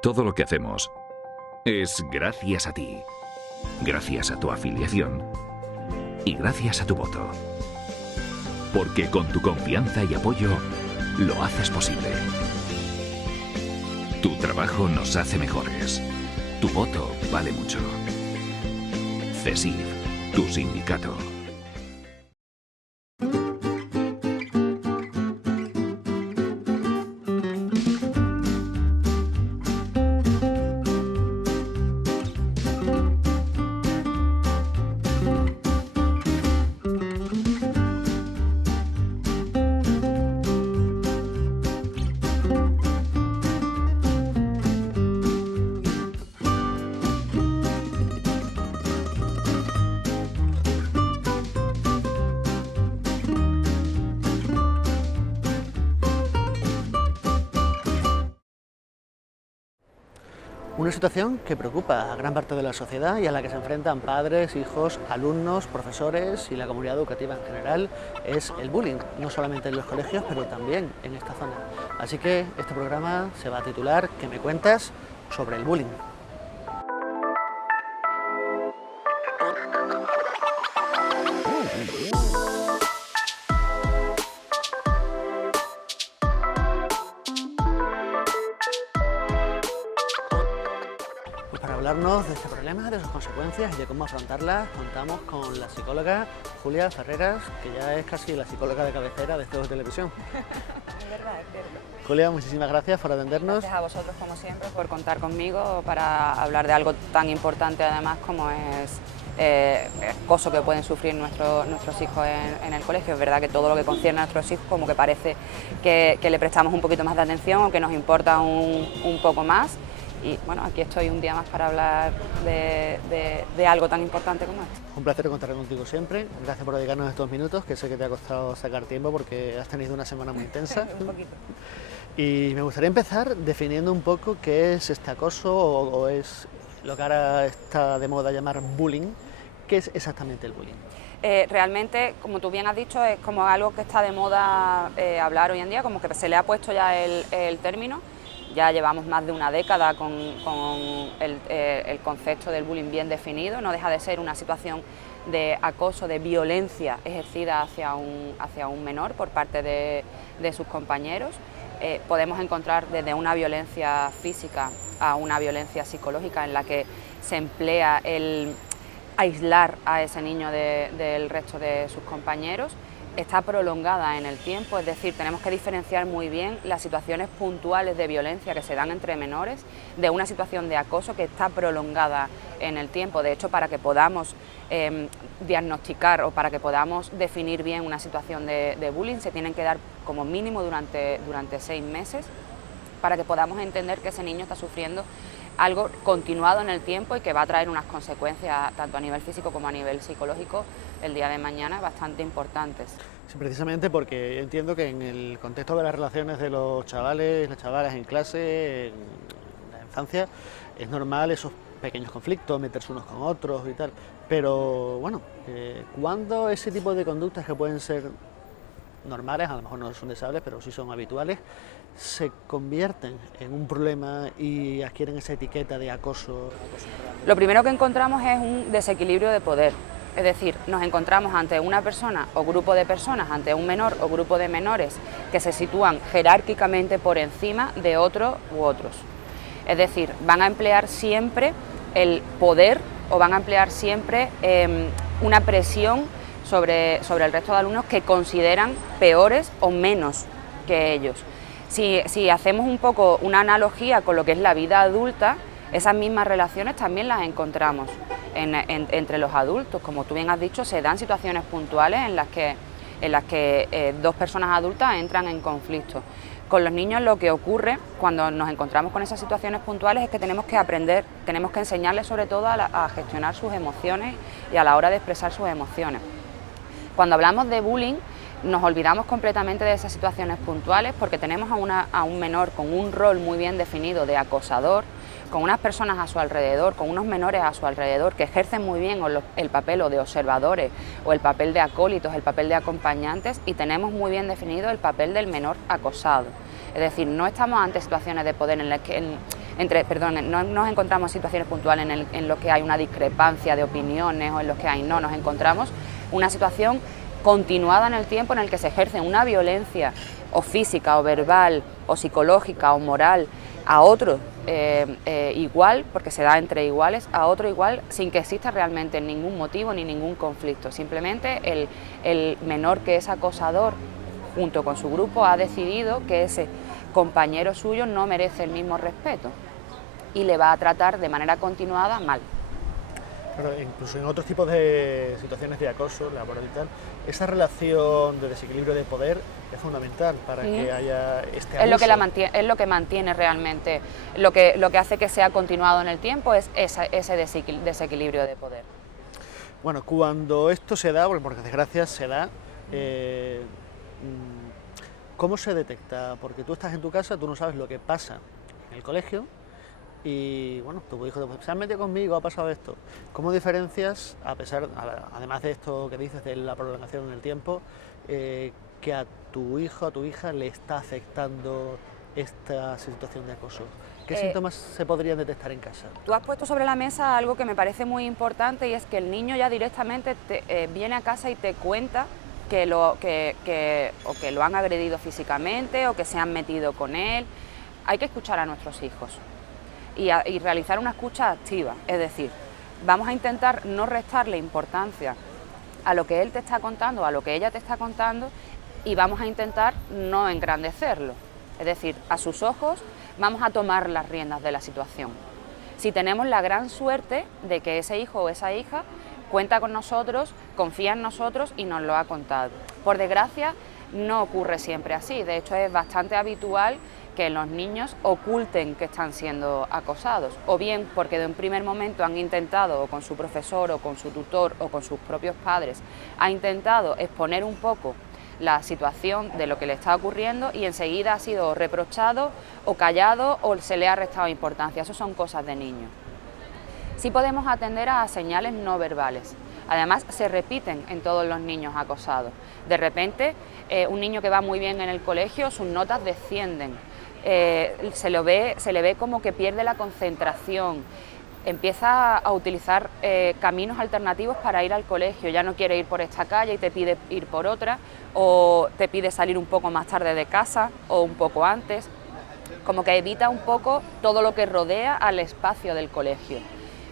Todo lo que hacemos es gracias a ti, gracias a tu afiliación y gracias a tu voto. Porque con tu confianza y apoyo lo haces posible. Tu trabajo nos hace mejores. Tu voto vale mucho. CESIF, tu sindicato. Una situación que preocupa a gran parte de la sociedad y a la que se enfrentan padres, hijos, alumnos, profesores y la comunidad educativa en general es el bullying, no solamente en los colegios, pero también en esta zona. Así que este programa se va a titular ¿Qué me cuentas sobre el bullying? Para hablarnos de este problema, de sus consecuencias y de cómo afrontarlas, contamos con la psicóloga Julia Ferreras, que ya es casi la psicóloga de cabecera de Estos de Televisión. Es verdad, es cierto. Julia, muchísimas gracias por atendernos. Gracias a vosotros, como siempre, por contar conmigo para hablar de algo tan importante, además, como es el acoso que pueden sufrir nuestros hijos en el colegio. Es verdad que todo lo que concierne a nuestros hijos, como que parece que le prestamos un poquito más de atención o que nos importa un poco más. Y bueno, aquí estoy un día más para hablar de algo tan importante como esto. Un placer contar contigo siempre. Gracias por dedicarnos estos minutos, que sé que te ha costado sacar tiempo porque has tenido una semana muy intensa. Un poquito. Y me gustaría empezar definiendo un poco qué es este acoso o es lo que ahora está de moda llamar bullying. ¿Qué es exactamente el bullying? Realmente, como tú bien has dicho, es como algo que está de moda hablar hoy en día, como que se le ha puesto ya el término. Ya llevamos más de una década con el concepto del bullying bien definido. No deja de ser una situación de acoso, de violencia ejercida hacia un menor por parte de sus compañeros. Podemos encontrar desde una violencia física a una violencia psicológica en la que se emplea el aislar a ese niño del resto de sus compañeros. Está prolongada en el tiempo, es decir, tenemos que diferenciar muy bien las situaciones puntuales de violencia que se dan entre menores de una situación de acoso que está prolongada en el tiempo. De hecho, para que podamos diagnosticar o para que podamos definir bien una situación de bullying, se tienen que dar como mínimo durante 6 meses para que podamos entender que ese niño está sufriendo algo continuado en el tiempo y que va a traer unas consecuencias tanto a nivel físico como a nivel psicológico el día de mañana bastante importantes. Sí, precisamente porque entiendo que en el contexto de las relaciones de los chavales, las chavalas en clase, en la infancia, es normal esos pequeños conflictos, meterse unos con otros y tal, pero bueno, ¿cuándo ese tipo de conductas que pueden ser normales, a lo mejor no son deseables, pero sí son habituales, se convierten en un problema y adquieren esa etiqueta de acoso? Lo primero que encontramos es un desequilibrio de poder, es decir, nos encontramos ante una persona o grupo de personas, ante un menor o grupo de menores que se sitúan jerárquicamente por encima de otros u otros. Es decir, van a emplear siempre el poder o van a emplear siempre una presión sobre el resto de alumnos que consideran peores o menos que ellos. Si hacemos un poco una analogía con lo que es la vida adulta, esas mismas relaciones también las encontramos entre los adultos. Como tú bien has dicho, se dan situaciones puntuales en las que dos personas adultas entran en conflicto. Con los niños lo que ocurre cuando nos encontramos con esas situaciones puntuales es que tenemos que aprender, tenemos que enseñarles sobre todo a gestionar sus emociones y a la hora de expresar sus emociones. Cuando hablamos de bullying, nos olvidamos completamente de esas situaciones puntuales porque tenemos a un menor con un rol muy bien definido de acosador, con unas personas a su alrededor, con unos menores a su alrededor que ejercen muy bien el papel o de observadores o el papel de acólitos, el papel de acompañantes, y tenemos muy bien definido el papel del menor acosado. Es decir, no estamos ante situaciones de poder en perdón, no nos encontramos situaciones puntuales en los que hay una discrepancia de opiniones o en los que hay no, nos encontramos una situación continuada en el tiempo en el que se ejerce una violencia o física o verbal o psicológica o moral a otro igual, porque se da entre iguales, a otro igual, sin que exista realmente ningún motivo ni ningún conflicto. Simplemente el menor que es acosador, junto con su grupo, ha decidido que ese compañero suyo no merece el mismo respeto y le va a tratar de manera continuada mal. Claro, incluso en otros tipos de situaciones de acoso laboral y tal, esa relación de desequilibrio de poder es fundamental para que haya este abuso. Es lo que mantiene realmente, lo que hace que sea continuado en el tiempo es ese desequilibrio de poder. Bueno, cuando esto se da, porque por desgracia se da, ¿cómo se detecta? Porque tú estás en tu casa, tú no sabes lo que pasa en el colegio, y bueno, tu hijo se ha metido conmigo, ha pasado esto. ¿Cómo diferencias, además de esto que dices de la prolongación en el tiempo, que a tu hijo, a tu hija le está afectando esta situación de acoso? ¿Qué síntomas se podrían detectar en casa? Tú has puesto sobre la mesa algo que me parece muy importante, y es que el niño ya directamente viene a casa y te cuenta que lo han agredido físicamente o que se han metido con él. Hay que escuchar a nuestros hijos y realizar una escucha activa, es decir, vamos a intentar no restarle importancia a lo que él te está contando, a lo que ella te está contando, y vamos a intentar no engrandecerlo, es decir, a sus ojos vamos a tomar las riendas de la situación. Si tenemos la gran suerte de que ese hijo o esa hija cuenta con nosotros, confía en nosotros y nos lo ha contado. Por desgracia, no ocurre siempre así, de hecho es bastante habitual que los niños oculten que están siendo acosados, o bien porque de un primer momento han intentado, o con su profesor, o con su tutor, o con sus propios padres, ha intentado exponer un poco la situación de lo que le está ocurriendo y enseguida ha sido reprochado o callado o se le ha restado importancia. Eso son cosas de niños. Sí podemos atender a señales no verbales. Además, se repiten en todos los niños acosados. De repente, un niño que va muy bien en el colegio, sus notas descienden. Se le ve como que pierde la concentración, empieza a utilizar caminos alternativos para ir al colegio, ya no quiere ir por esta calle y te pide ir por otra, o te pide salir un poco más tarde de casa o un poco antes, como que evita un poco todo lo que rodea al espacio del colegio.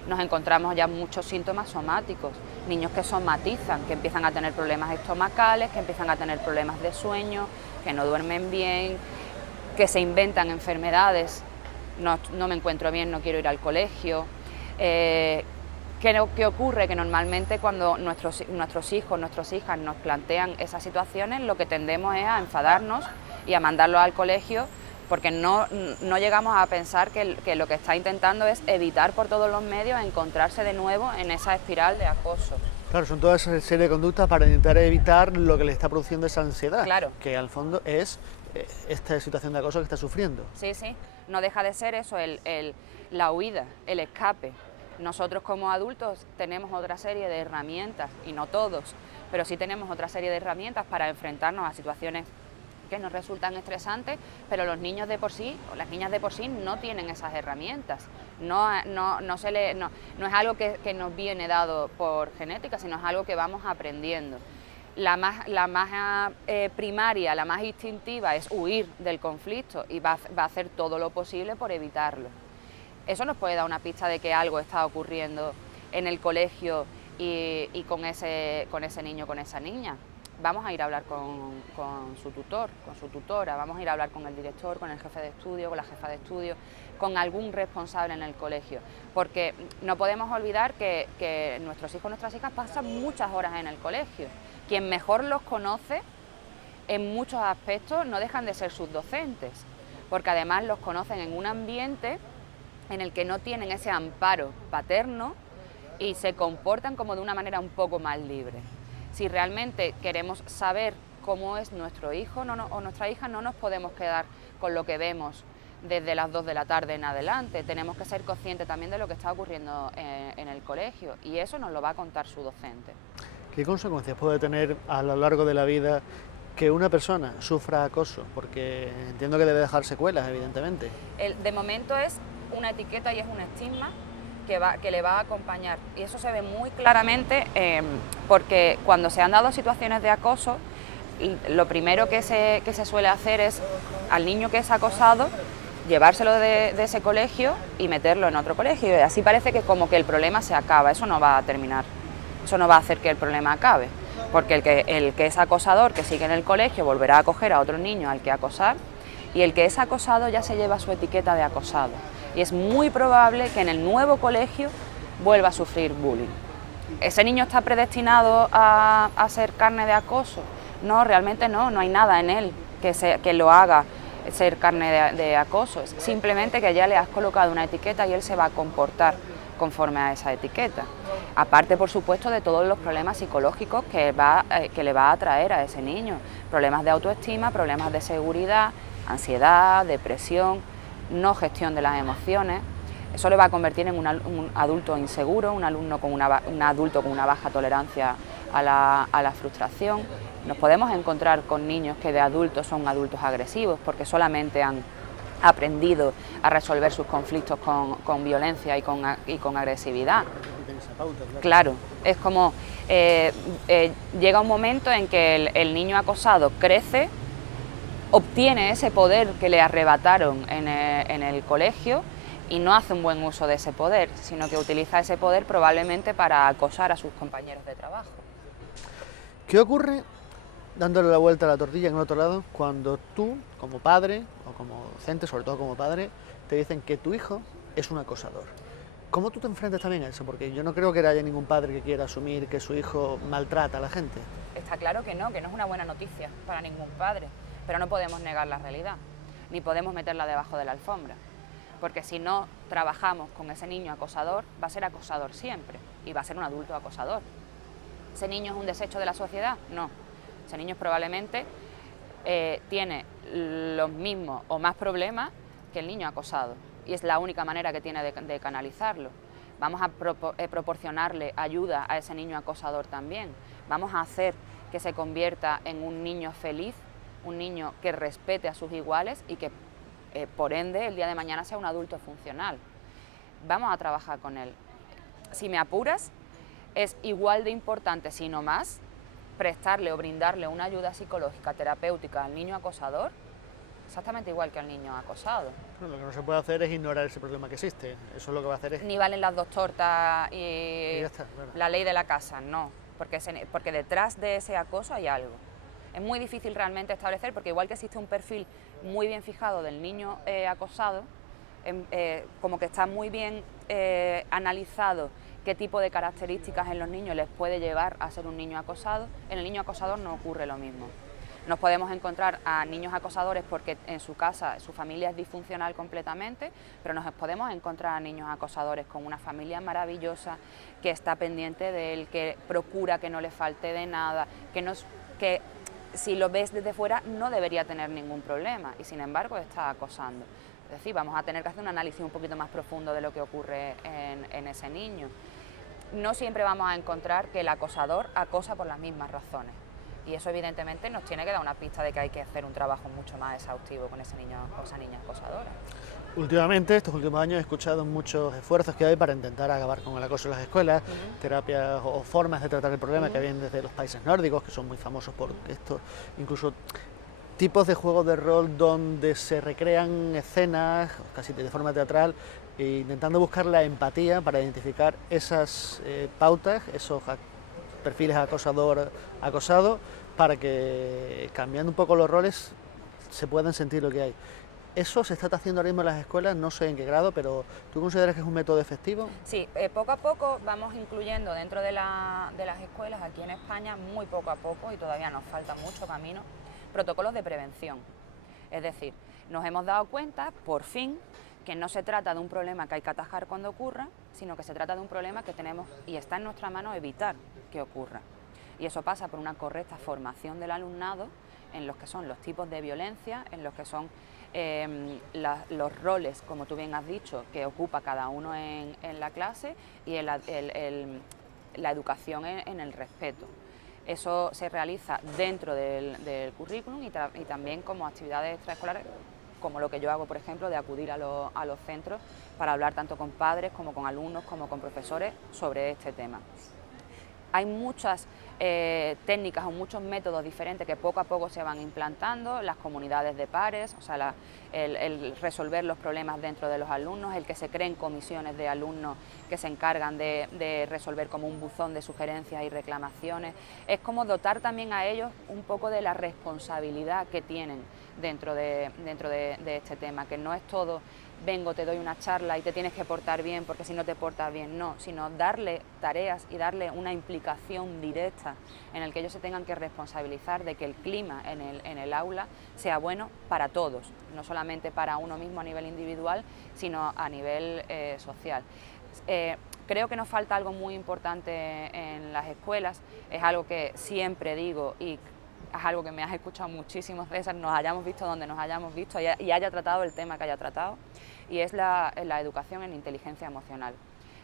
Nos encontramos ya muchos síntomas somáticos, niños que somatizan, que empiezan a tener problemas estomacales, que empiezan a tener problemas de sueño, que no duermen bien, que se inventan enfermedades, no me encuentro bien, no quiero ir al colegio. ¿Qué ocurre? Que normalmente cuando nuestros hijos, nuestras hijas nos plantean esas situaciones, lo que tendemos es a enfadarnos y a mandarlos al colegio, porque no llegamos a pensar que lo que está intentando es evitar por todos los medios encontrarse de nuevo en esa espiral de acoso. Claro, son toda esa serie de conductas para intentar evitar lo que le está produciendo esa ansiedad, claro, que al fondo es esta situación de acoso que está sufriendo. Sí, no deja de ser eso, la huida, el escape. Nosotros como adultos tenemos otra serie de herramientas, y no todos, pero sí tenemos otra serie de herramientas para enfrentarnos a situaciones que nos resultan estresantes, pero los niños de por sí o las niñas de por sí no tienen esas herramientas. No es algo que nos viene dado por genética, sino es algo que vamos aprendiendo. La más primaria, la más instintiva es huir del conflicto y va a hacer todo lo posible por evitarlo. Eso nos puede dar una pista de que algo está ocurriendo en el colegio y con ese niño, con esa niña. Vamos a ir a hablar con su tutor, con su tutora, vamos a ir a hablar con el director, con el jefe de estudio, con la jefa de estudio, con algún responsable en el colegio, porque no podemos olvidar que nuestros hijos, nuestras hijas pasan muchas horas en el colegio. Quien mejor los conoce en muchos aspectos no dejan de ser sus docentes, porque además los conocen en un ambiente en el que no tienen ese amparo paterno y se comportan como de una manera un poco más libre. Si realmente queremos saber cómo es nuestro hijo o nuestra hija, no nos podemos quedar con lo que vemos desde las 2 de la tarde en adelante. Tenemos que ser conscientes también de lo que está ocurriendo en el colegio, y eso nos lo va a contar su docente. ¿Qué consecuencias puede tener a lo largo de la vida que una persona sufra acoso? Porque entiendo que debe dejar secuelas, evidentemente. De momento es una etiqueta y es un estigma que le va a acompañar. Y eso se ve muy claramente porque cuando se han dado situaciones de acoso, lo primero que se suele hacer es al niño que es acosado llevárselo de ese colegio y meterlo en otro colegio. Y así parece que como que el problema se acaba. Eso no va a terminar, eso no va a hacer que el problema acabe, porque el que es acosador, que sigue en el colegio, volverá a acoger a otro niño al que acosar, y el que es acosado ya se lleva su etiqueta de acosado. Y es muy probable que en el nuevo colegio vuelva a sufrir bullying. ¿Ese niño está predestinado a ser carne de acoso? No, realmente no hay nada en él que lo haga ser carne de acoso. Es simplemente que ya le has colocado una etiqueta y él se va a comportar conforme a esa etiqueta. Aparte, por supuesto, de todos los problemas psicológicos que le va a traer a ese niño. Problemas de autoestima, problemas de seguridad, ansiedad, depresión, no gestión de las emociones. Eso le va a convertir en un adulto inseguro, un adulto con una baja tolerancia a la frustración. Nos podemos encontrar con niños que de adultos son adultos agresivos porque solamente han aprendido a resolver sus conflictos con violencia y con agresividad. Claro, es como llega un momento en que el niño acosado crece, obtiene ese poder que le arrebataron en el colegio y no hace un buen uso de ese poder, sino que utiliza ese poder probablemente para acosar a sus compañeros de trabajo. ¿Qué ocurre, dándole la vuelta a la tortilla en el otro lado, cuando tú, como padre, o como docente, sobre todo como padre, te dicen que tu hijo es un acosador? ¿Cómo tú te enfrentas también a eso? Porque yo no creo que haya ningún padre que quiera asumir que su hijo maltrata a la gente. Está claro que no es una buena noticia para ningún padre, pero no podemos negar la realidad, ni podemos meterla debajo de la alfombra, porque si no trabajamos con ese niño acosador, va a ser acosador siempre, y va a ser un adulto acosador. ¿Ese niño es un desecho de la sociedad? No. Ese niño probablemente tiene los mismos o más problemas que el niño acosado, y es la única manera que tiene de canalizarlo. Vamos a proporcionarle ayuda a ese niño acosador también. Vamos a hacer que se convierta en un niño feliz, un niño que respete a sus iguales y que, por ende, el día de mañana sea un adulto funcional. Vamos a trabajar con él. Si me apuras, es igual de importante, si no más, prestarle o brindarle una ayuda psicológica, terapéutica al niño acosador, exactamente igual que al niño acosado. Bueno, lo que no se puede hacer es ignorar ese problema que existe. Eso es lo que va a hacer es... Ni valen las dos tortas y ya está, claro. La ley de la casa, no, porque detrás de ese acoso hay algo. Es muy difícil realmente establecer, porque igual que existe un perfil muy bien fijado del niño acosado, como que está muy bien analizado qué tipo de características en los niños les puede llevar a ser un niño acosado, en el niño acosador no ocurre lo mismo. Nos podemos encontrar a niños acosadores porque en su casa, su familia es disfuncional completamente, pero nos podemos encontrar a niños acosadores con una familia maravillosa, que está pendiente de él, que procura que no le falte de nada, que si lo ves desde fuera no debería tener ningún problema y sin embargo está acosando. Es decir, vamos a tener que hacer un análisis un poquito más profundo de lo que ocurre en ese niño. No siempre vamos a encontrar que el acosador acosa por las mismas razones. Y eso evidentemente nos tiene que dar una pista de que hay que hacer un trabajo mucho más exhaustivo con ese niño o esa niña acosadora. Últimamente, estos últimos años, he escuchado muchos esfuerzos que hay para intentar acabar con el acoso en las escuelas, terapias o formas de tratar el problema que vienen desde los países nórdicos, que son muy famosos por esto, incluso tipos de juegos de rol donde se recrean escenas, casi de forma teatral, e intentando buscar la empatía para identificar esas pautas, esos perfiles acosador-acosado, para que, cambiando un poco los roles, se puedan sentir lo que hay. ¿Eso se está haciendo ahora mismo en las escuelas? No sé en qué grado, pero ¿tú consideras que es un método efectivo? Sí, poco a poco vamos incluyendo dentro de las escuelas aquí en España, muy poco a poco, y todavía nos falta mucho camino, protocolos de prevención. Es decir, nos hemos dado cuenta, por fin, que no se trata de un problema que hay que atajar cuando ocurra, sino que se trata de un problema que tenemos y está en nuestra mano evitar que ocurra. Y eso pasa por una correcta formación del alumnado en los que son los tipos de violencia, en los que son los roles, como tú bien has dicho, que ocupa cada uno en la clase y en la educación en el respeto. Eso se realiza dentro del currículum y también como actividades extraescolares como lo que yo hago, por ejemplo, de acudir a los centros para hablar tanto con padres como con alumnos como con profesores sobre este tema. Hay muchas técnicas o muchos métodos diferentes que poco a poco se van implantando, las comunidades de pares, o sea, el resolver los problemas dentro de los alumnos, el que se creen comisiones de alumnos que se encargan de resolver como un buzón de sugerencias y reclamaciones. Es como dotar también a ellos un poco de la responsabilidad que tienen dentro de este tema, que no es todo vengo, te doy una charla y te tienes que portar bien porque si no te portas bien, no, sino darle tareas y darle una implicación directa en el que ellos se tengan que responsabilizar de que el clima en el aula sea bueno para todos, no solamente para uno mismo a nivel individual, sino a nivel social. Creo que nos falta algo muy importante en las escuelas, es algo que siempre digo y es algo que me has escuchado muchísimo, César, nos hayamos visto donde nos hayamos visto y haya tratado el tema que haya tratado, y es la educación en inteligencia emocional.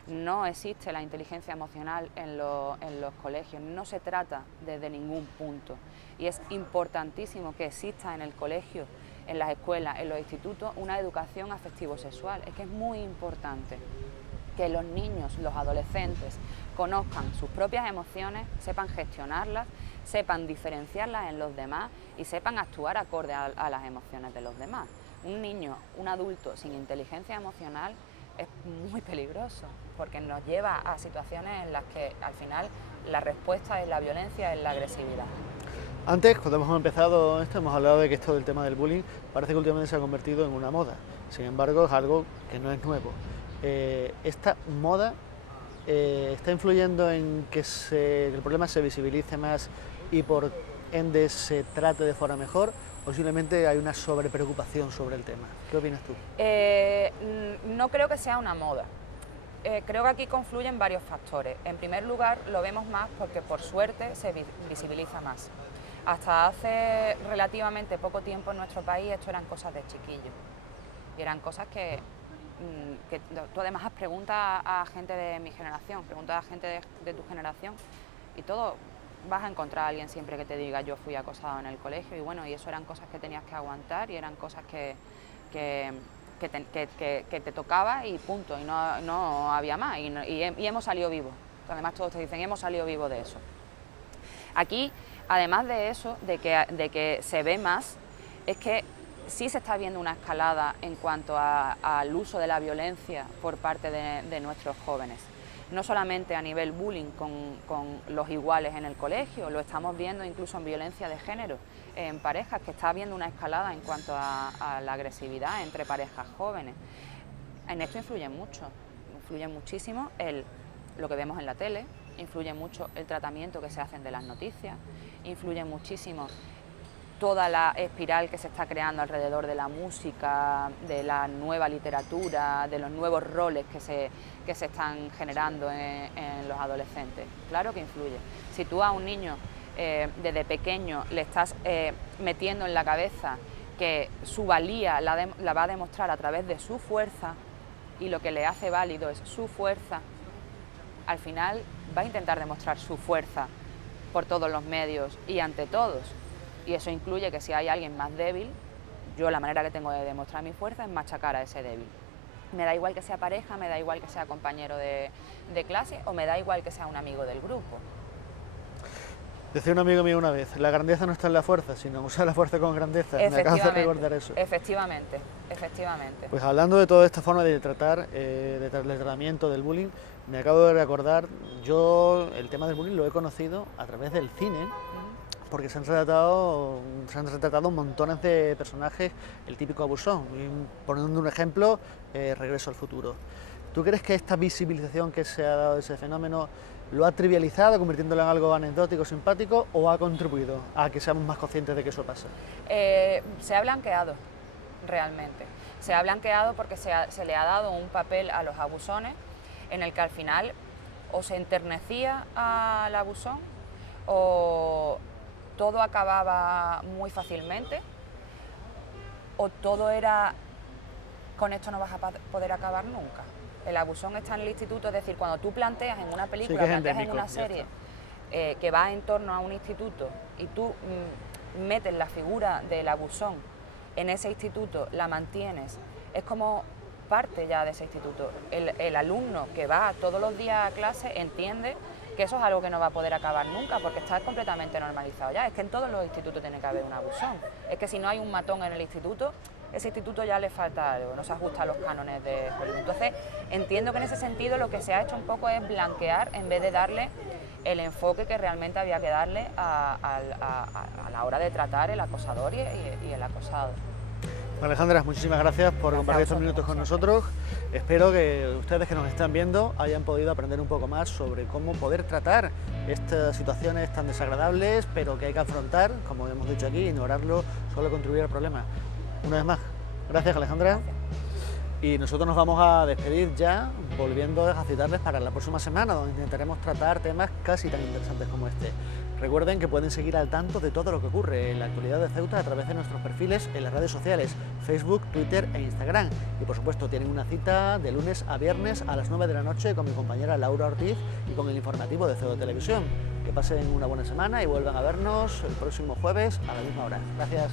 No existe la inteligencia emocional en los colegios, no se trata desde ningún punto, y es importantísimo que exista en el colegio, en las escuelas, en los institutos, una educación afectivo-sexual. Es que es muy importante que los niños, los adolescentes, conozcan sus propias emociones, sepan gestionarlas, sepan diferenciarlas en los demás y sepan actuar acorde a las emociones de los demás. Un niño, un adulto sin inteligencia emocional es muy peligroso porque nos lleva a situaciones en las que al final la respuesta es la violencia, es la agresividad. Antes, cuando hemos empezado esto, hemos hablado de que esto del tema del bullying parece que últimamente se ha convertido en una moda. Sin embargo, es algo que no es nuevo. Esta moda está influyendo en que el problema se visibilice más y por ende se trate de forma mejor, o simplemente hay una sobrepreocupación sobre el tema. ¿Qué opinas tú? No creo que sea una moda. Creo que aquí confluyen varios factores. En primer lugar, lo vemos más porque por suerte se visibiliza más. Hasta hace relativamente poco tiempo en nuestro país esto eran cosas de chiquillos y eran cosas que tú además preguntas a gente de mi generación, preguntas a gente de tu generación y todo vas a encontrar a alguien siempre que te diga yo fui acosado en el colegio, y bueno, y eso eran cosas que tenías que aguantar y eran cosas que te tocaba y punto, y no había más, y hemos salido vivos. Además todos te dicen hemos salido vivos de eso. Aquí, además de eso, de que se ve más, es que sí se está viendo una escalada en cuanto al uso de la violencia por parte de nuestros jóvenes. No solamente a nivel bullying con los iguales en el colegio, lo estamos viendo incluso en violencia de género, en parejas, que está habiendo una escalada en cuanto a la agresividad entre parejas jóvenes. En esto influye muchísimo lo que vemos en la tele, influye mucho el tratamiento que se hacen de las noticias, influye muchísimo toda la espiral que se está creando alrededor de la música, de la nueva literatura, de los nuevos roles que se están generando en los adolescentes. Claro que influye. Si tú a un niño desde pequeño le estás metiendo en la cabeza que su valía la va a demostrar a través de su fuerza y lo que le hace válido es su fuerza, al final va a intentar demostrar su fuerza por todos los medios y ante todos. Y eso incluye que si hay alguien más débil, yo la manera que tengo de demostrar mi fuerza es machacar a ese débil. Me da igual que sea pareja, me da igual que sea compañero de clase o me da igual que sea un amigo del grupo. Decía un amigo mío una vez, la grandeza no está en la fuerza, sino usar la fuerza con grandeza. Me acabas de recordar eso. Efectivamente. Pues hablando de toda esta forma de tratar, del tratamiento del bullying, me acabo de recordar, yo el tema del bullying lo he conocido a través del cine, porque se han retratado montones de personajes, el típico abusón. Y poniendo un ejemplo, Regreso al futuro. ¿Tú crees que esta visibilización que se ha dado de ese fenómeno lo ha trivializado, convirtiéndolo en algo anecdótico, simpático, o ha contribuido a que seamos más conscientes de que eso pasa? Se ha blanqueado, realmente. Se ha blanqueado porque se le ha dado un papel a los abusones en el que al final o se enternecía al abusón o todo acababa muy fácilmente, o todo era con esto no vas a poder acabar nunca. El abusón está en el instituto, es decir, cuando tú planteas en una película, planteas en una serie que va en torno a un instituto y tú metes la figura del abusón en ese instituto, la mantienes, es como parte ya de ese instituto. El alumno que va todos los días a clase entiende que eso es algo que no va a poder acabar nunca, porque está completamente normalizado ya. Es que en todos los institutos tiene que haber un abusón. Es que si no hay un matón en el instituto, ese instituto ya le falta algo, no se ajusta a los cánones de Hollywood. Entonces, entiendo que en ese sentido lo que se ha hecho un poco es blanquear en vez de darle el enfoque que realmente había que darle a la hora de tratar el acosador y el acosado. Alejandra, muchísimas gracias por compartir estos minutos con nosotros. Espero que ustedes que nos están viendo hayan podido aprender un poco más sobre cómo poder tratar estas situaciones tan desagradables, pero que hay que afrontar, como hemos dicho aquí, ignorarlo solo contribuir al problema. Una vez más, gracias Alejandra. Gracias. Y nosotros nos vamos a despedir ya, volviendo a citarles para la próxima semana, donde intentaremos tratar temas casi tan interesantes como este. Recuerden que pueden seguir al tanto de todo lo que ocurre en la actualidad de Ceuta a través de nuestros perfiles en las redes sociales, Facebook, Twitter e Instagram. Y por supuesto tienen una cita de lunes a viernes a las 9 de la noche con mi compañera Laura Ortiz y con el informativo de Ceuta Televisión. Que pasen una buena semana y vuelvan a vernos el próximo jueves a la misma hora. Gracias.